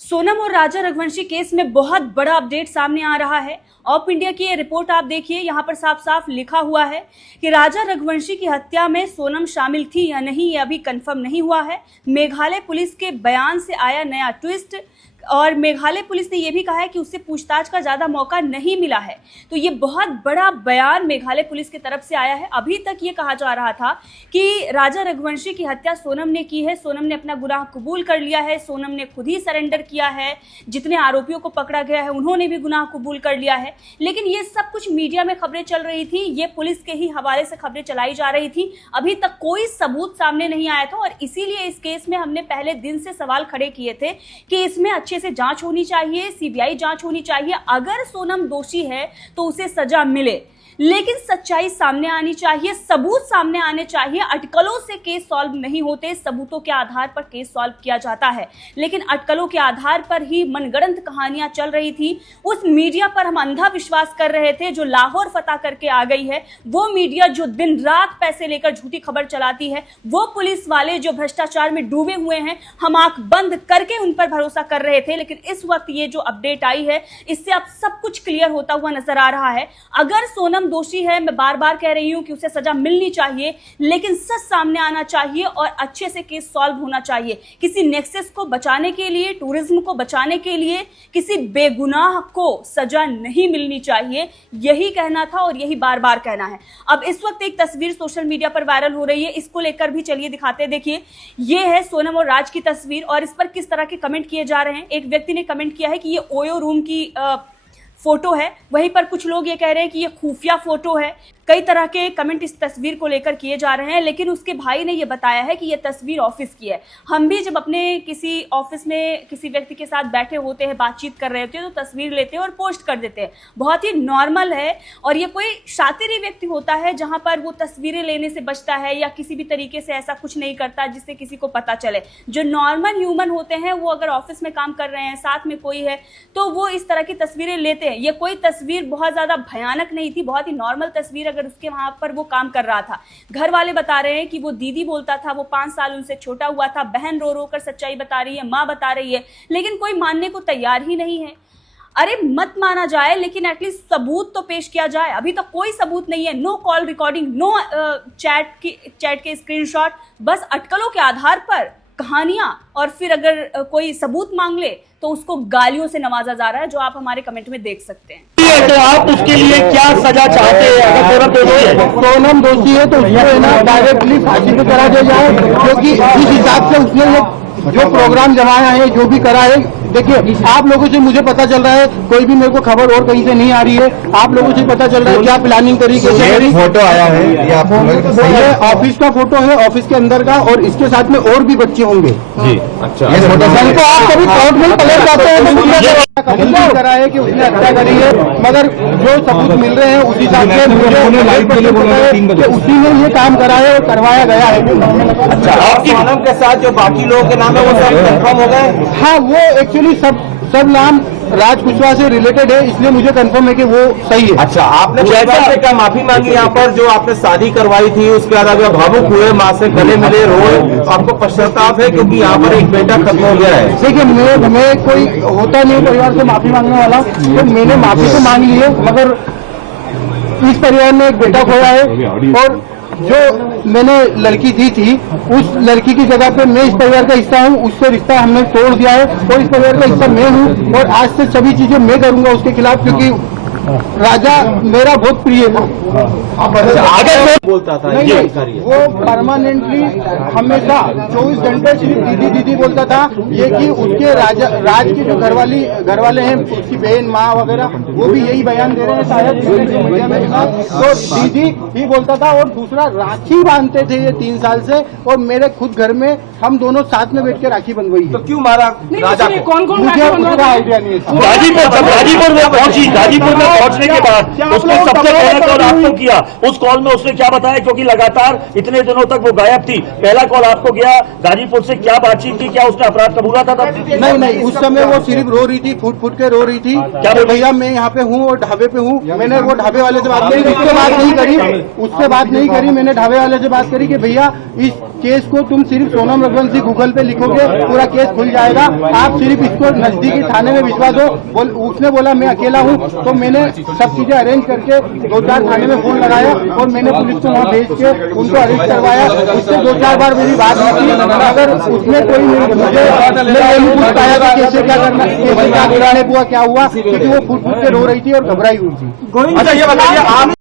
सोनम और राजा रघुवंशी केस में बहुत बड़ा अपडेट सामने आ रहा है। ऑफ इंडिया की ये रिपोर्ट आप देखिए, यहाँ पर साफ साफ लिखा हुआ है कि राजा रघुवंशी की हत्या में सोनम शामिल थी या नहीं, ये अभी कंफर्म नहीं हुआ है। मेघालय पुलिस के बयान से आया नया ट्विस्ट और मेघालय पुलिस ने यह भी कहा है कि उससे पूछताछ का ज्यादा मौका नहीं मिला है। तो ये बहुत बड़ा बयान मेघालय पुलिस की तरफ से आया है। अभी तक ये कहा जा रहा था कि राजा रघुवंशी की हत्या सोनम ने की है, सोनम ने अपना गुनाह कबूल कर लिया है, सोनम ने खुद ही सरेंडर किया है, जितने आरोपियों को पकड़ा गया है उन्होंने भी गुनाह कबूल कर लिया है। लेकिन ये सब कुछ मीडिया में खबरें चल रही थी, ये पुलिस के ही हवाले से खबरें चलाई जा रही थी। अभी तक कोई सबूत सामने नहीं आया था और इसीलिए इस केस में हमने पहले दिन से सवाल खड़े किए थे कि इसमें अच्छे से जांच होनी चाहिए, सीबीआई जांच होनी चाहिए। अगर सोनम दोषी है तो उसे सजा मिले, लेकिन सच्चाई सामने आनी चाहिए, सबूत सामने आने चाहिए। अटकलों से केस सॉल्व नहीं होते, सबूतों के आधार पर केस सॉल्व किया जाता है। लेकिन अटकलों के आधार पर ही मनगढ़ंत कहानियां चल रही थी। उस मीडिया पर हम अंधा विश्वास कर रहे थे जो लाहौर फतह करके आ गई है, वो मीडिया जो दिन रात पैसे लेकर झूठी खबर चलाती है, वो पुलिस वाले जो भ्रष्टाचार में डूबे हुए हैं, हम आंख बंद करके उन पर भरोसा कर रहे थे। लेकिन इस वक्त ये जो अपडेट आई है, इससे अब सब कुछ क्लियर होता हुआ नजर आ रहा है। अगर सोनम दोषी है, मैं बार बार कह रही हूं कि उसे सजा मिलनी चाहिए, लेकिन सच सामने आना चाहिए और अच्छे से केस सॉल्व होना चाहिए। किसी नेक्सस को बचाने के लिए, टूरिज्म को बचाने के लिए किसी बेगुनाह को सजा नहीं मिलनी चाहिए, यही कहना था और यही बार बार कहना है। अब इस वक्त एक तस्वीर सोशल मीडिया पर वायरल हो रही है, इसको लेकर भी चलिए दिखाते हैं। देखिए, ये है सोनम और राज की तस्वीर और इस पर किस तरह के कमेंट किए जा रहे हैं। एक व्यक्ति ने कमेंट किया है कि ये ओयो रूम की फोटो है, वहीं पर कुछ लोग ये कह रहे हैं कि ये खुफिया फोटो है। कई तरह के कमेंट इस तस्वीर को लेकर किए जा रहे हैं, लेकिन उसके भाई ने ये बताया है कि ये तस्वीर ऑफिस की है। हम भी जब अपने किसी ऑफिस में किसी व्यक्ति के साथ बैठे होते हैं, बातचीत कर रहे होते हैं, तो तस्वीर लेते हैं और पोस्ट कर देते हैं, बहुत ही नॉर्मल है। और ये कोई शातिरी व्यक्ति होता है जहां पर वो तस्वीरें लेने से बचता है या किसी भी तरीके से ऐसा कुछ नहीं करता जिससे किसी को पता चले। जो नॉर्मल ह्यूमन होते हैं, वो अगर ऑफिस में काम कर रहे हैं, साथ में कोई है, तो वो इस तरह की तस्वीरें लेते हैं। ये कोई तस्वीर बहुत ज्यादा भयानक नहीं थी, बहुत ही नॉर्मल तस्वीर। अगर उसके वहां पर वो काम कर रहा था, घर वाले बता रहे हैं कि वो दीदी बोलता था, वो 5 साल उनसे छोटा हुआ था, बहन रो रो कर सच्चाई बता रही है, माँ बता रही है, लेकिन कोई मानने को तैयार ही नहीं है। अरे मत माना जाए, लेकिन एटलीस्ट सबूत तो पेश किया जाए। अभी तक कोई सबूत नहीं है, no call recording, no chat के स्क्रीनशॉट, बस अटकलों के आधार पर कहानियां। और फिर अगर कोई सबूत मांग ले तो उसको गालियों से नवाजा जा रहा है, जो आप हमारे कमेंट में देख सकते हैं। तो आप उसके लिए क्या सजा चाहते हैं? अगर सोनम दोषी है तो उसको ना डायरेक्टली फांसी पे करा दिया जाए, क्योंकि इस हिसाब से उसने जो प्रोग्राम जमाया है, जो भी करा है। देखिए, आप लोगों से मुझे पता चल रहा है, कोई भी मेरे को खबर और कहीं से नहीं आ रही है, आप लोगों से पता चल रहा है क्या प्लानिंग करी, कैसे करी। फोटो आया है, ये ऑफिस का फोटो है, ऑफिस के अंदर का, और इसके साथ में और भी बच्चे होंगे जी। अच्छा, तो आप कभी कोर्ट में पलट जाते हैं कबूल नहीं करा है कि उसने हत्या करी है, मगर जो सबूत मिल रहे हैं उस हिसाब से मुझे उसी ने ये काम करा है और करवाया गया है। अच्छा, आपकी सोनम के साथ जो बाकी लोगों के नाम है वो सब कंफर्म हो गए? हाँ, वो एक्चुअली सब नाम राज कुशवाहा से रिलेटेड है, इसलिए मुझे कंफर्म है कि वो सही है। अच्छा, आपने परिवार से क्या माफी मांगी यहाँ पर? जो आपने शादी करवाई थी उसके बाद अगर भावुक हुए, माँ से गले मिले, रोए, आपको पश्चाताप है क्योंकि यहाँ पर एक बेटा खत्म हो गया है? देखिए, मैं कोई होता नहीं परिवार से माफी मांगने वाला, तो मैंने माफी तो मांग ली है, मगर इस परिवार में एक बेटा खोया है और जो मैंने लड़की दी थी, उस लड़की की जगह पे मैं इस परिवार का हिस्सा हूँ, उससे रिश्ता हमने तोड़ दिया है और इस परिवार का हिस्सा मैं हूँ और आज से सभी चीजें मैं करूंगा उसके खिलाफ, क्योंकि राजा मेरा बहुत प्रिय था। आगे बोलता था नहीं, वो परमानेंटली हमेशा 24 घंटे सिर्फ दीदी दीदी बोलता था। ये कि उसके राज की जो घर वाले हैं, उसकी बहन, माँ वगैरह, वो भी यही बयान दे रहे हैं शायद मीडिया में। तो दीदी ही बोलता था और दूसरा राखी बांधते थे ये 3 साल से, और मेरे खुद घर में हम दोनों साथ में बैठ के राखी बंधवाई है। तो क्यों मारा राजा को? मुझे उसका आइडिया नहीं है। गाजीपुर में पहुंची, गाजीपुर में पहुंचने के बाद उसने सबसे पहला कॉल आपको किया, उस कॉल में उसने क्या बताया, क्योंकि लगातार इतने दिनों तक वो गायब थी, पहला कॉल आपको गया, गाजीपुर से क्या बातचीत की, क्या उसने अपराध कबूला था तब? नहीं, उस समय वो सिर्फ रो रही थी, फूट फूट के रो रही थी। क्या बोली? भैया मैं यहाँ पे हूँ और ढाबे पे हूँ। मैंने वो ढाबे वाले से बात करी, उससे बात नहीं करी। मैंने ढाबे वाले से बात करी कि भैया इस केस को तुम सिर्फ सोनम रघुवंशी गूगल पे लिखोगे, पूरा केस खुल जाएगा, आप सिर्फ इसको नजदीकी थाने में भिजवा दो। उसने बोला मैं अकेला हूँ, तो मैंने सब चीजें अरेंज करके 2-4 थाने में फोन लगाया और मैंने पुलिस को वहाँ भेज के उनको अरेस्ट करवाया। उससे 2-4 बार मेरी बात हुई थी, अगर उसने कोई मुझे नहीं पूछ पाया कि कैसे क्या करना, कैसे क्या गिराने हुआ, क्या हुआ, क्योंकि वो फूट फूट के रो रही थी और घबराई हुई थी। अच्छा ये बताइए आप